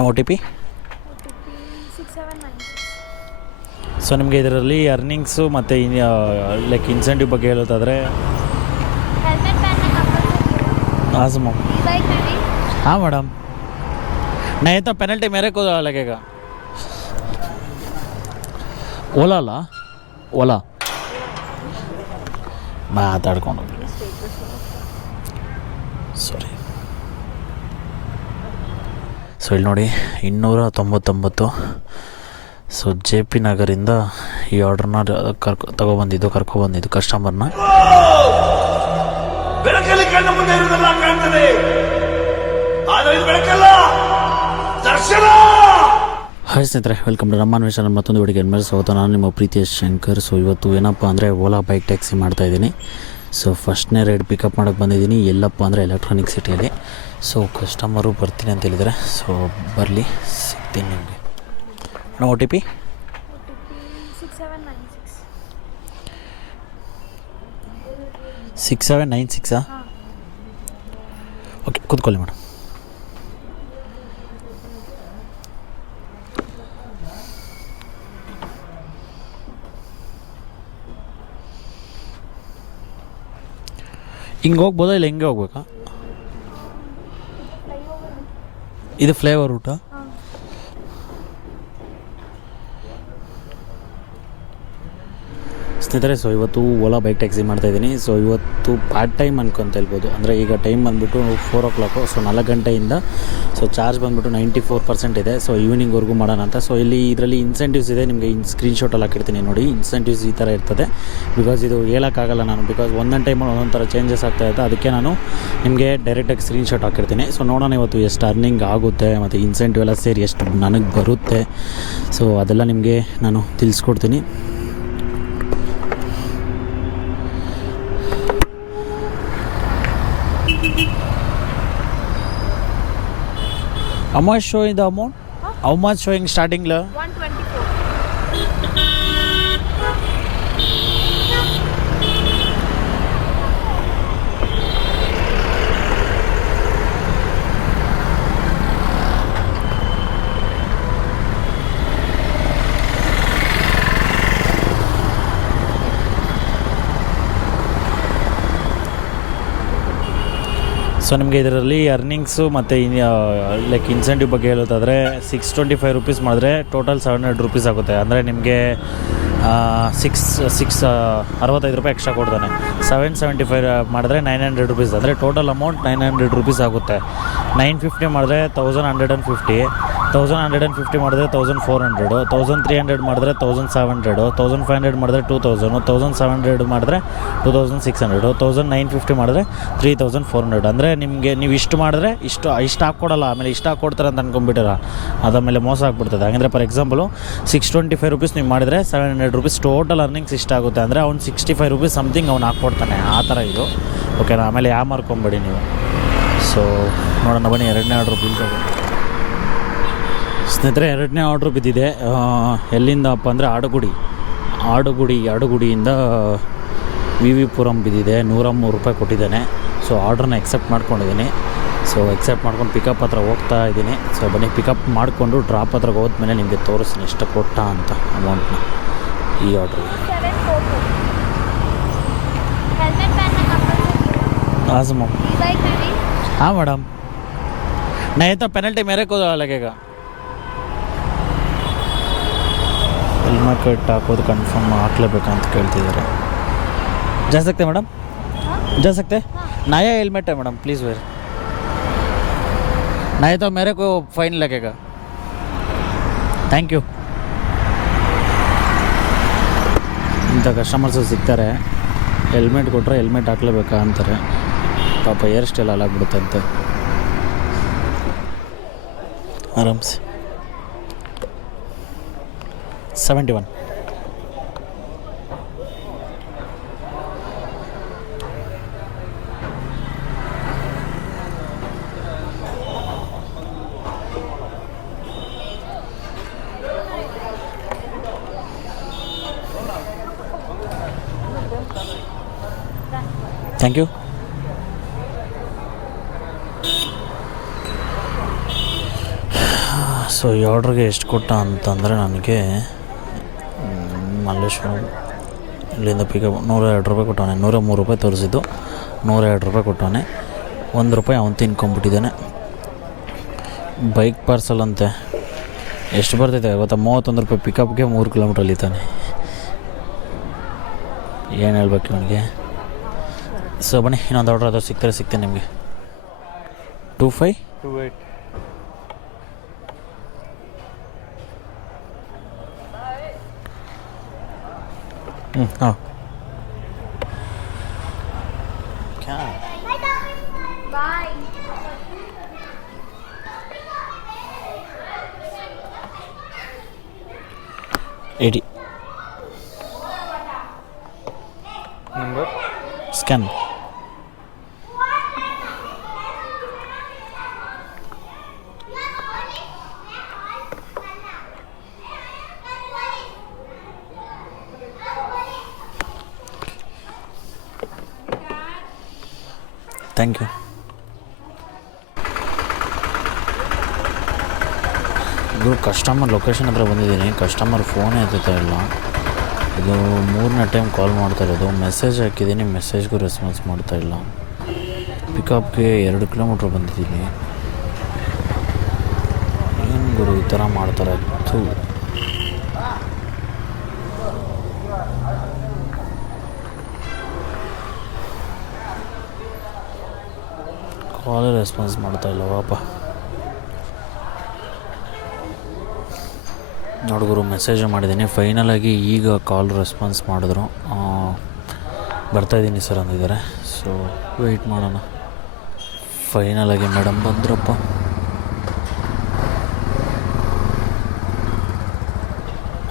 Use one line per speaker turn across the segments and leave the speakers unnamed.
O T P
six seven nine
so ನಿಮಗೆ ಇದರಲ್ಲಿ earnings ಮತ್ತು ಲೈಕ್ ಇನ್ಸೆಂಟಿವ್ ಬಗ್ಗೆ ಹೇಳೋದಾದರೆ
हेलमेट पहनना कंपलसरी
आजम
ई बाइक में भी
हाँ मैडम नहीं तो पेनल्टी मेरे को लगेगा ಓಲಾ ಅಲ್ಲ ಓಲಾ ಮಾತಾಡ್ಕೊಂಡು ಸಾರಿ ಸೊ ಇಲ್ಲಿ ನೋಡಿ ಇನ್ನೂರ ತೊಂಬತ್ತೊಂಬತ್ತು. ಸೊ ಜೆ ಪಿ ನಗರಿಂದ ಈ ಆರ್ಡ್ರನ್ನ ಕರ್ಕೊ ತಗೊಬಂದಿದ್ದು ಕರ್ಕೊಬಂದಿದ್ದು ಕಸ್ಟಮರ್ನ
ಬೆಳಕಲ್ಲಿ ಕಣ್ಣ ಮುಂದೆ ಇರುವುದೆಲ್ಲ ಕಾಣ್ತದೆ. ಆದರೆ ಇದು ಬೆಳಕಲ್ಲ ದರ್ಶನ!
ಹಾಯ್ ಸ್ನೇಹಿತರೆ ವೆಲ್ಕಮ್ ಟು ನಮ್ಮ ಚಾನಲ್ ಮತ್ತೊಂದು ಹುಡುಗಿ ಮೇಲೆ ಸ್ವಾಗತ. ನಾನು ನಿಮ್ಮ ಪ್ರೀತಿಯ ಶಂಕರ್. ಸೊ ಇವತ್ತು ಏನಪ್ಪ ಅಂದರೆ ಓಲಾ ಬೈಕ್ ಟ್ಯಾಕ್ಸಿ ಮಾಡ್ತಾ ಇದ್ದೀನಿ. ಸೊ ಫಸ್ಟ್ನೇ ರೈಡ್ ಪಿಕಪ್ ಮಾಡೋಕ್ಕೆ ಬಂದಿದ್ದೀನಿ. ಎಲ್ಲಪ್ಪ ಅಂದರೆ ಎಲೆಕ್ಟ್ರಾನಿಕ್ ಸಿಟಿಯಲ್ಲಿ ಸೊ ಕಸ್ಟಮರು ಬರ್ತೀನಿ ಅಂತ ಹೇಳಿದರೆ ಸೊ ಬರಲಿ. ಸಿಗ್ತೀನಿ ನಿಮಗೆ. ಅಣ್ಣ O T
P six seven nine
ಸಿಕ್ಸಾ okay ಕೂತ್ಕೊಳ್ಳಿ ಮೇಡಮ್. ಹಿಂಗೆ ಹೋಗ್ಬೋದಾ ಇಲ್ಲ ಹಿಂಗೆ ಹೋಗ್ಬೇಕಾ? ಇದು ಫ್ಲೇವರ್ ಊಟ? ಸ್ನೇಹಿತರೆ ಸೊ ಇವತ್ತು ಓಲಾ ಬೈಕ್ ಟ್ಯಾಕ್ಸಿ ಮಾಡ್ತಾ ಇದ್ದೀನಿ. ಸೊ ಇವತ್ತು ಪಾರ್ಟ್ ಟೈಮ್ ಅನ್ಕೊಂತ ಹೇಳ್ಬೋದು. ಅಂದರೆ ಈಗ ಟೈಮ್ ಬಂದುಬಿಟ್ಟು ಫೋರ್ ಓ ಕ್ಲಾಕು ಸೊ ನಾಲ್ಕು ಗಂಟೆಯಿಂದ ಸೊ ಚಾರ್ಜ್ ಬಂದುಬಿಟ್ಟು ನೈಂಟಿ ಫೋರ್ ಪರ್ಸೆಂಟ್ ಇದೆ ಸೊ ಈವ್ನಿಂಗ್ವರೆಗೂ ಮಾಡೋಣ ಅಂತ. ಸೊ ಇಲ್ಲಿ ಇದರಲ್ಲಿ ಇನ್ಸೆಂಟಿವ್ಸ್ ಇದೆ. ನಿಮಗೆ ಇನ್ ಸ್ಕ್ರೀನ್ಶಾಟಲ್ಲಿ ಹಾಕಿರ್ತೀನಿ ನೋಡಿ. ಇನ್ಸೆಂಟಿವ್ಸ್ ಈ ಥರ ಇರ್ತದೆ. ಬಿಕಾಸ್ ಇದು ಹೇಳೋಕ್ಕಾಗಲ್ಲ ನಾನು. ಬಿಕಾಸ್ ಒಂದೊಂದು ಟೈಮಲ್ಲಿ ಒಂದೊಂದು ಥರ ಚೇಂಜಸ್ ಇರುತ್ತೆ. ಅದಕ್ಕೆ ನಾನು ನಿಮಗೆ ಡೈರೆಕ್ಟಾಗಿ ಸ್ಕ್ರೀನ್ಶಾಟ್ ಹಾಕಿರ್ತೀನಿ. ಸೊ ನೋಡೋಣ ಇವತ್ತು ಎಷ್ಟು ಅರ್ನಿಂಗ್ ಆಗುತ್ತೆ, ಮತ್ತು ಇನ್ಸೆಂಟಿವ್ ಎಲ್ಲ ಸೇರಿ ಎಷ್ಟು ನನಗೆ ಬರುತ್ತೆ. ಸೊ ಅದೆಲ್ಲ ನಿಮಗೆ ನಾನು ತಿಳಿಸ್ಕೊಡ್ತೀನಿ. How much showing the amount? Huh? How much showing starting? La?
124.
So ನಿಮಗೆ ಇದರಲ್ಲಿ ಅರ್ನಿಂಗ್ಸು ಮತ್ತು ಲೈಕ್ ಇನ್ಸೆಂಟಿವ್ ಬಗ್ಗೆ ಹೇಳೋದಾದರೆ ಸಿಕ್ಸ್ ಟ್ವೆಂಟಿ ಫೈವ್ ರುಪೀಸ್ ಮಾಡಿದ್ರೆ ಟೋಟಲ್ ಸೆವೆನ್ ಹಂಡ್ರೆಡ್ ರುಪೀಸ್ ಆಗುತ್ತೆ. ಅಂದರೆ ನಿಮಗೆ ಸಿಕ್ಸ್ ಸಿಕ್ಸ್ ಅರವತ್ತೈದು ರೂಪಾಯಿ ಎಕ್ಸ್ಟ್ರಾ ಕೊಡ್ತಾನೆ. ಸೆವೆನ್ ಸೆವೆಂಟಿ ಫೈವ್ ಮಾಡಿದ್ರೆ ನೈನ್ ಹಂಡ್ರೆಡ್ ರುಪೀಸ್ ಅಂದರೆ total amount nine hundred rupees ಆಗುತ್ತೆ. ನೈನ್ ಫಿಫ್ಟಿ ಮಾಡಿದ್ರೆ thousand hundred and fifty thousand hundred and fifty ಮಾಡಿದ್ರೆ thousand four hundred thousand three hundred ಮಾಡಿದ್ರೆ thousand seven hundred thousand five hundred ಮಾಡಿದ್ರೆ two thousand thousand seven hundred ಮಾಡಿದ್ರೆ two thousand six hundred thousand nine fifty ಮಾಡಿದ್ರೆ three thousand four hundred ಅಂದರೆ ನಿಮಗೆ ನೀವು ಇಷ್ಟು ಮಾಡಿದ್ರೆ ಇಷ್ಟು ಇಷ್ಟು ಹಾಕ್ಕೊಡಲ್ಲ ಆಮೇಲೆ ಇಷ್ಟು ಹಾಕ್ಕೊಡ್ತಾರೆ ಅಂತ ಅನ್ಕೊಂಬಿಟ್ಟಿರ ಅದಾದಮೇಲೆ ಮೋಸ ಆಗ್ಬಿಡ್ತದೆ. ಹಾಗಂದ್ರೆ for example six twenty five rupees ನೀವು ಮಾಡಿದ್ರೆ seven hundred rupees total earnings ಇಷ್ಟ ಆಗುತ್ತೆ. ಅಂದರೆ ಅವ್ನು ಸಿಕ್ಸ್ಟಿ ಫೈವ್ ರುಪೀಸ್ ಸಮಥಿಂಗ್ ಅವ್ನು ಹಾಕ್ಕೊಡ್ತಾನೆ ಆ ಥರ ಇದು. ಓಕೆನಾ ಆಮೇಲೆ ಯಾವ ಮಾರ್ಕೊಂಬೇಡಿ ನೀವು. ಸೊ ನೋಡೋಣ ಬನ್ನಿ, ಎರಡನೇ ಆರ್ಡ್ರ್ ಬಿಲ್ ಸ್ನೇಹಿತರೆ ಎರಡನೇ ಆರ್ಡ್ರ್ ಬಿದ್ದಿದೆ ಆ, ಎಲ್ಲಿಂದಪ್ಪ ಅಂದರೆ ಆಡುಗುಡಿ ಆಡುಗುಡಿ ಆಡುಗುಡಿಯಿಂದ ವಿ ವಿ ಪುರಂ ಬಿದ್ದಿದೆ ನೂರ ಮೂರು ರೂಪಾಯಿ ಕೊಟ್ಟಿದ್ದಾನೆ ಸೊ ಆರ್ಡ್ರನ್ನ ಎಕ್ಸೆಪ್ಟ್ ಮಾಡ್ಕೊಂಡಿದ್ದೀನಿ ಸೊ ಎಕ್ಸೆಪ್ಟ್ ಮಾಡ್ಕೊಂಡು ಪಿಕಪ್ ಹತ್ರ ಹೋಗ್ತಾ ಇದ್ದೀನಿ ಸೊ ಬನ್ನಿ ಪಿಕಪ್ ಮಾಡಿಕೊಂಡು ಡ್ರಾಪ್ ಹತ್ರ ಹೋದ್ಮೇಲೆ ನಿಮಗೆ ತೋರಿಸ್ತೀನಿ ಎಷ್ಟು ಕೊಟ್ಟ ಅಂತ ಅಮೌಂಟ್ನ ಈ ಆರ್ಡ್ರಿಗೆ
सेवन फोर फोर हेलमेट पहनना कंपलसरी
आजम
ई बाइक में भी
हाँ मैडम नहीं तो पेनल्टी मेरे को लगेगा ಹೆಲ್ಮೆಟ್ ಹಾಕೋದು ಕನ್ಫರ್ಮ್ ಹಾಕ್ಲೇಬೇಕಂತ ಕೇಳ್ತಿದ್ದಾರೆ जा सकते मैडम जा सकते नया हेलमेट है मैडम प्लीज़ वेयर नहीं तो मेरे को फाइन लगेगा ಥ್ಯಾಂಕ್ ಯು ಇಂಥ ಕಸ್ಟಮರ್ಸು ಸಿಗ್ತಾರೆ ಹೆಲ್ಮೆಟ್ ಕೊಟ್ಟರೆ ಹೆಲ್ಮೆಟ್ ಹಾಕ್ಲೇಬೇಕಾ ಅಂತಾರೆ ಪಾಪ ಹೇರ್ ಸ್ಟೈಲ್ ಹಾಳಾಗ್ಬಿಡುತ್ತೆ ಅಂತೆ ಆರಾಮ್ಸೆ Seventy one. Thank you so ಈ ಆರ್ಡ್ರಿಗೆ ಎಷ್ಟು ಕೊಟ್ಟ ಅಂತಂದರೆ ನನಗೆ ಮಲ್ಲೇಶ್ವರ, ಇಲ್ಲಿಂದ ಪಿಕಪ್ ನೂರ ಎರಡು ರೂಪಾಯಿ ಕೊಟ್ಟವನೆ. ನೂರ ಮೂರು ರೂಪಾಯಿ ತೋರಿಸಿದ್ದು. ನೂರ ಎರಡು ರೂಪಾಯಿ ಕೊಟ್ಟವನೆ. ಒಂದು ರೂಪಾಯಿ ಅವನು ತಿನ್ಕೊಂಬಿಟ್ಟಿದ್ದಾನೆ ಬೈಕ್ ಪಾರ್ಸಲ್ ಅಂತೆ. ಎಷ್ಟು ಬರ್ತೈತೆ? ಗೊತ್ತಾ ಮೂವತ್ತೊಂದು ರೂಪಾಯಿ ಪಿಕಪ್ಗೆ ಮೂರು ಕಿಲೋಮೀಟ್ರ್ ಅಲ್ಲಿತಾನೆ ಏನು ಹೇಳ್ಬೇಕು ನನಗೆ ಸೊ ಬನ್ನಿ, ಇನ್ನೊಂದು ಆರ್ಡ್ರ್ ಅದು ಸಿಗ್ತಾರೆ ಸಿಗ್ತೇನೆ ನಿಮಗೆ. ಟೂ ಫೈ
ಟು ಏಟ್
ಹ್ಞೂ ಹಾಂ
ಬಾಯ್
ಏಯ್ಟಿ ಥ್ಯಾಂಕ್ ಯು ಇದು ಕಸ್ಟಮರ್ ಲೊಕೇಶನ್ ಹತ್ರ ಬಂದಿದ್ದೀನಿ. ಕಸ್ಟಮರ್ ಫೋನೇ ಎತ್ತುತ್ತಾ ಇಲ್ಲ. ಇದು ಮೂರನೇ ಟೈಮ್ ಕಾಲ್ ಮಾಡ್ತಾ ಇರೋದು. ಮೆಸೇಜ್ ಹಾಕಿದ್ದೀನಿ. ಮೆಸೇಜ್ಗೂ ರೆಸ್ಪಾನ್ಸ್ ಮಾಡ್ತಾ ಇಲ್ಲ. ಪಿಕಪ್ಗೆ ಎರಡು ಕಿಲೋಮೀಟ್ರ್ ಬಂದಿದ್ದೀನಿ. ಏನು ಗುರು ಈ ಥರ ಮಾಡ್ತಾರೆ? ಥೂ. ಕಾಲೇ ರೆಸ್ಪಾನ್ಸ್ ಮಾಡ್ತಾ ಇಲ್ಲ ವಾಪ ನೋಡುಗರು ಮೆಸೇಜ್ ಮಾಡಿದ್ದೀನಿ. ಫೈನಲಾಗಿ ಈಗ ಕಾಲ್ ರೆಸ್ಪಾನ್ಸ್ ಮಾಡಿದ್ರು. ಬರ್ತಾಯಿದ್ದೀನಿ ಸರ್ ಅಂದಿದ್ದಾರೆ. ಸೊ ವೆಯ್ಟ್ ಮಾಡೋಣ. ಫೈನಲಾಗಿ ಮೇಡಮ್ ಬಂದ್ರಪ್ಪ.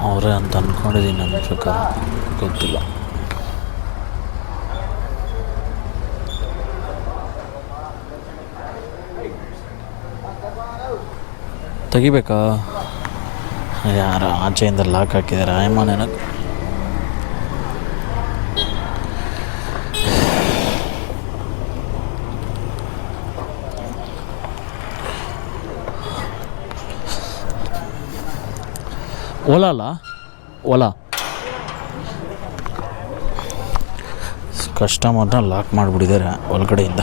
ಅವರೇ ಅಂತ ಅಂದ್ಕೊಂಡಿದ್ದೀನಿ ನನ್ನ ಪ್ರಕಾರ. ಗೊತ್ತಿಲ್ಲ. ತೆಗಿಬೇಕಾ? ಯಾರ ಆಚೆಯಿಂದ ಲಾಕ್ ಹಾಕಿದ್ದಾರೆ ಏನಕ್ಕೆ ಓಲಾ ಅಲ್ಲ? ಓಲಾ. ಕಸ್ಟಮರ್ನ ಲಾಕ್ ಮಾಡಿಬಿಟ್ಟಿದ್ದಾರೆ ಒಳಗಡೆಯಿಂದ.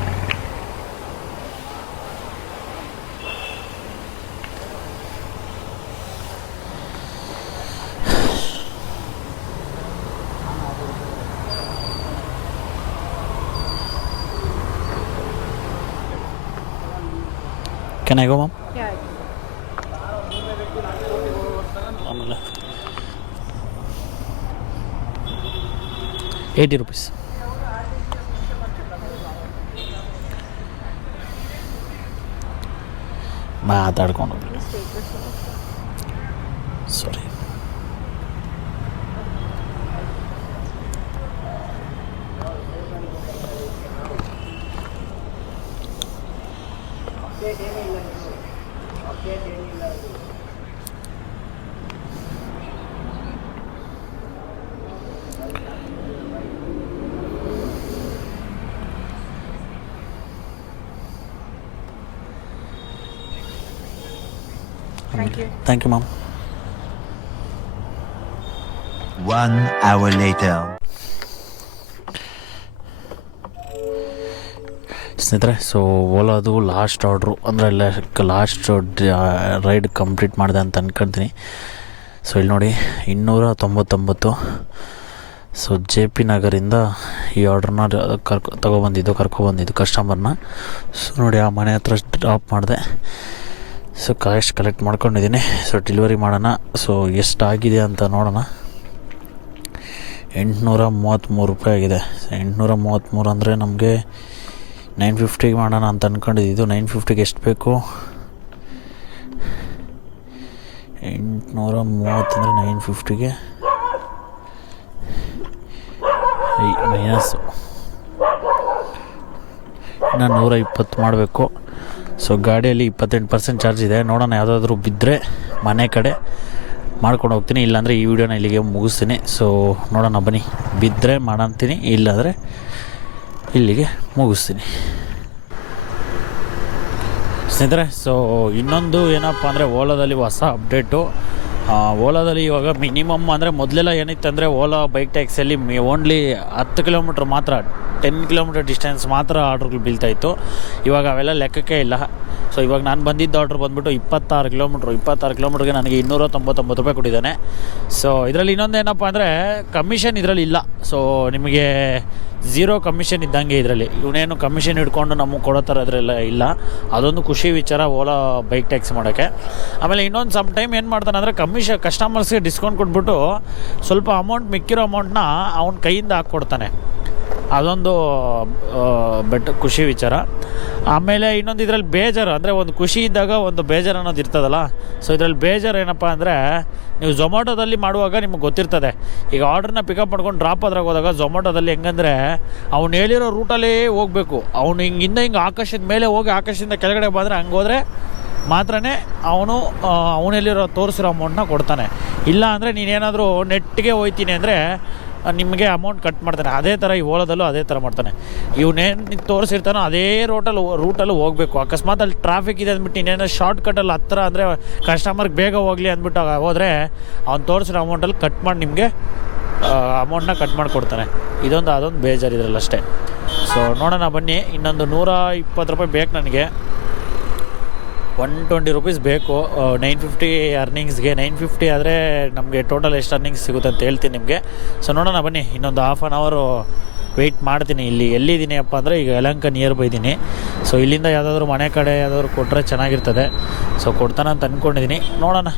Can
I go ma'am
Yeah.
ಆಮೇಲೆ ಏಯ್ಟಿ ರುಪೀಸ್ ಮಾತಾಡ್ಕೊಂಡು
Please take Thank you.
Thank you ma'am
One hour later.
ಸ್ನೇಹಿತರೆ ಸೊ ಓಲಾದು ಲಾಸ್ಟ್ ಆರ್ಡ್ರು ಅಂದರೆ ಲಾಸ್ಟ್ ರೈಡ್ ಕಂಪ್ಲೀಟ್ ಮಾಡಿದೆ ಅಂತ ಅನ್ಕೊಳ್ತೀನಿ ಸೊ ಇಲ್ಲಿ ನೋಡಿ, ಇನ್ನೂರ ತೊಂಬತ್ತೊಂಬತ್ತು. ಸೊ ಜೆ ಪಿ ನಗರಿಂದ ಈ ಆರ್ಡ್ರನ್ನ ಕರ್ಕೊ, ತೊಗೊಬಂದಿದ್ದು, ಕರ್ಕೊಬಂದಿದ್ದು ಕಸ್ಟಮರ್ನ ಸೊ ನೋಡಿ, ಆ ಮನೆ ಹತ್ರ ಡ್ರಾಪ್ ಮಾಡಿದೆ. ಸೊ ಕ್ಯಾಶ್ ಕಲೆಕ್ಟ್ ಮಾಡ್ಕೊಂಡಿದ್ದೀನಿ. ಸೊ ಡೆಲಿವರಿ ಮಾಡೋಣ. ಸೊ ಎಷ್ಟಾಗಿದೆ ಅಂತ ನೋಡೋಣ. ಎಂಟುನೂರ ಮೂವತ್ತ್ಮೂರು ರೂಪಾಯಿ ಆಗಿದೆ. ಎಂಟುನೂರ ಮೂವತ್ತ್ಮೂರು ಅಂದರೆ ನಮಗೆ ನೈನ್ ಫಿಫ್ಟಿಗೆ ಮಾಡೋಣ ಅಂತ ಅಂದ್ಕೊಂಡಿದ್ದು ನೈನ್ ಫಿಫ್ಟಿಗೆ ಎಷ್ಟು ಬೇಕು? ಎಂಟುನೂರ ಮೂವತ್ತಂದರೆ ನೈನ್ ಫಿಫ್ಟಿಗೆ ಮೈನಸ್ಸು. ಇನ್ನು ನೂರ ಇಪ್ಪತ್ತು ಮಾಡಬೇಕು. ಸೊ, ಗಾಡಿಯಲ್ಲಿ ಇಪ್ಪತ್ತೆಂಟು ಪರ್ಸೆಂಟ್ ಚಾರ್ಜ್ ಇದೆ. ನೋಡೋಣ ಯಾವುದಾದ್ರೂ ಬಿದ್ದರೆ ಮನೆ ಕಡೆ ಮಾಡ್ಕೊಂಡು ಹೋಗ್ತೀನಿ. ಇಲ್ಲಾಂದರೆ ಈ ವಿಡಿಯೋನ ಇಲ್ಲಿಗೆ ಮುಗಿಸ್ತೀನಿ. ಸೊ, ನೋಡೋಣ ಬನ್ನಿ. ಬಿದ್ದರೆ ಮಾಡಂತೀನಿ. ಇಲ್ಲಾಂದರೆ ಇಲ್ಲಿಗೆ ಮುಗಿಸ್ತೀನಿ. ಸ್ನೇಹಿತರೆ ಸೊ ಇನ್ನೊಂದು ಏನಪ್ಪ ಅಂದರೆ ಓಲಾದಲ್ಲಿ ಹೊಸ ಅಪ್ಡೇಟು ಓಲಾದಲ್ಲಿ ಇವಾಗ ಮಿನಿಮಮ್ ಅಂದರೆ ಮೊದಲೆಲ್ಲ ಏನಿತ್ತು ಅಂದರೆ ಓಲಾ ಬೈಕ್ ಟ್ಯಾಕ್ಸಿಯಲ್ಲಿ ಮಿ ಓನ್ಲಿ ಹತ್ತು ಕಿಲೋಮೀಟ್ರ್ ಮಾತ್ರ ಟೆನ್ ಕಿಲೋಮೀಟರ್ ಡಿಸ್ಟೆನ್ಸ್ ಮಾತ್ರ ಆರ್ಡ್ರ್ಗಳು ಬೀಳ್ತಾಯಿತ್ತು ಇವಾಗ ಅವೆಲ್ಲ ಲೆಕ್ಕಕ್ಕೆ ಇಲ್ಲ. ಸೊ ಇವಾಗ ನಾನು ಬಂದಿದ್ದ ಆರ್ಡ್ರ್ ಬಂದುಬಿಟ್ಟು ಇಪ್ಪತ್ತಾರು ಕಿಲೋಮೀಟ್ರ್ ಇಪ್ಪತ್ತಾರು ಕಿಲೋಮೀಟ್ರಿಗೆ ನನಗೆ ಇನ್ನೂರ ತೊಂಬತ್ತೊಂಬತ್ತು ರೂಪಾಯಿ ಕೊಟ್ಟಿದ್ದಾನೆ. ಸೊ ಇದರಲ್ಲಿ ಇನ್ನೊಂದು ಏನಪ್ಪ ಅಂದರೆ ಕಮಿಷನ್ ಇದರಲ್ಲಿ ಇಲ್ಲ. ಸೊ ನಿಮಗೆ ಝೀರೋ ಕಮಿಷನ್ ಇದ್ದಂಗೆ ಇದರಲ್ಲಿ. ಇವನೇನು ಕಮಿಷನ್ ಹಿಡ್ಕೊಂಡು ನಮಗೆ ಕೊಡೋ ಥರ ಅದರೆಲ್ಲ ಇಲ್ಲ. ಅದೊಂದು ಖುಷಿ ವಿಚಾರ ಓಲಾ ಬೈಕ್ ಟ್ಯಾಕ್ಸಿ ಮಾಡೋಕ್ಕೆ ಆಮೇಲೆ ಇನ್ನೊಂದು ಸಮ್ ಟೈಮ್ ಏನು ಮಾಡ್ತಾನೆ ಅಂದರೆ ಕಮಿಷನ್ ಕಸ್ಟಮರ್ಸ್ಗೆ ಡಿಸ್ಕೌಂಟ್ ಕೊಟ್ಬಿಟ್ಟು ಸ್ವಲ್ಪ ಅಮೌಂಟ್ ಮಿಕ್ಕಿರೋ ಅಮೌಂಟ್ನ ಅವ್ನ ಕೈಯಿಂದ ಹಾಕ್ಕೊಡ್ತಾನೆ. ಅದೊಂದು ಬೆಟ್ ಖುಷಿ ವಿಚಾರ. ಆಮೇಲೆ ಇನ್ನೊಂದು ಇದರಲ್ಲಿ ಬೇಜಾರು, ಅಂದರೆ ಒಂದು ಖುಷಿ ಇದ್ದಾಗ ಒಂದು ಬೇಜಾರು ಅನ್ನೋದು ಇರ್ತದಲ್ಲ. ಸೊ ಇದರಲ್ಲಿ ಬೇಜಾರು ಏನಪ್ಪ ಅಂದರೆ, ನೀವು ಝೊಮ್ಯಾಟೋದಲ್ಲಿ ಮಾಡುವಾಗ ನಿಮ್ಗೆ ಗೊತ್ತಿರ್ತದೆ. ಈಗ ಆರ್ಡ್ರನ್ನ ಪಿಕಪ್ ಮಾಡ್ಕೊಂಡು ಡ್ರಾಪ್ ಆದ್ರಾಗ ಹೋದಾಗ ಝೊಮ್ಯಾಟೋದಲ್ಲಿ ಹೆಂಗಂದರೆ, ಅವ್ನು ಹೇಳಿರೋ ರೂಟಲ್ಲೇ ಹೋಗಬೇಕು. ಅವ್ನು ಹಿಂಗಿಂದ ಹಿಂಗೆ ಆಕಾಶದ ಮೇಲೆ ಹೋಗಿ ಆಕಾಶದಿಂದ ಕೆಳಗಡೆ ಬಂದರೆ ಹಂಗೆ ಹೋದರೆ ಮಾತ್ರನೇ ಅವನು ಅವನಲ್ಲಿರೋ ತೋರಿಸಿರೋ ಅಮೌಂಟ್ನ ಕೊಡ್ತಾನೆ. ಇಲ್ಲ ಅಂದರೆ ನೀನೇನಾದರೂ ನೆಟ್ಟಿಗೆ ಹೋಯ್ತೀನಿ ಅಂದರೆ ನಿಮಗೆ ಅಮೌಂಟ್ ಕಟ್ ಮಾಡ್ತಾನೆ. ಅದೇ ಥರ ಈ ಓಲೋದಲ್ಲೂ ಅದೇ ಥರ ಮಾಡ್ತಾನೆ. ಇವನೇನು ತೋರಿಸಿರ್ತಾನೋ ಅದೇ ರೋಟಲ್ಲಿ ರೂಟಲ್ಲಿ ಹೋಗಬೇಕು. ಅಕಸ್ಮಾತ್ ಅಲ್ಲಿ ಟ್ರಾಫಿಕ್ ಇದೆ ಅಂದ್ಬಿಟ್ಟು ಇನ್ನೇನೋ ಶಾರ್ಟ್ ಕಟ್ಟಲ್ಲಿ ಹತ್ತಿರ ಅಂದರೆ ಕಸ್ಟಮರ್ಗೆ ಬೇಗ ಹೋಗಲಿ ಅಂದ್ಬಿಟ್ಟು ಹೋದರೆ ಅವ್ನು ತೋರಿಸಿರೋ ಅಮೌಂಟಲ್ಲಿ ಕಟ್ ಮಾಡಿ ನಿಮಗೆ ಅಮೌಂಟ್ನ ಕಟ್ ಮಾಡಿಕೊಡ್ತಾನೆ. ಇದೊಂದು, ಅದೊಂದು ಬೇಜಾರಿದ್ರಲ್ಲ ಅಷ್ಟೇ. ಸೊ ನೋಡೋಣ ಬನ್ನಿ. ಇನ್ನೊಂದು ನೂರ ಇಪ್ಪತ್ತು ರೂಪಾಯಿ ಬೇಕು ನನಗೆ. ಒನ್ ಟ್ವೆಂಟಿ ರುಪೀಸ್ ಬೇಕು. ನೈನ್ ಫಿಫ್ಟಿ ಅರ್ನಿಂಗ್ಸ್ಗೆ ನೈನ್ ಫಿಫ್ಟಿ ಆದರೆ ನಮಗೆ ಟೋಟಲ್ ಎಷ್ಟು ಅರ್ನಿಂಗ್ಸ್ ಸಿಗುತ್ತೆ ಅಂತ ಹೇಳ್ತೀನಿ ನಿಮಗೆ. ಸೊ ನೋಡೋಣ ಬನ್ನಿ, ಇನ್ನೊಂದು ಹಾಫ್ ಆನ್ ಅವರು ವೆಯ್ಟ್ ಮಾಡ್ತೀನಿ ಇಲ್ಲಿ. ಎಲ್ಲಿದ್ದೀನಿ ಅಪ್ಪ ಅಂದರೆ ಈಗ ಯಲಂಕ ನಿಯರ್ ಬೈ ಇದ್ದೀನಿ ಸೊ ಇಲ್ಲಿಂದ ಯಾವುದಾದ್ರೂ ಮನೆ ಕಡೆ ಯಾವುದಾದ್ರು ಕೊಟ್ಟರೆ ಚೆನ್ನಾಗಿರ್ತದೆ. ಸೊ ಕೊಡ್ತಾನೆ ಅಂತ ಅಂದ್ಕೊಂಡಿದ್ದೀನಿ ನೋಡೋಣ.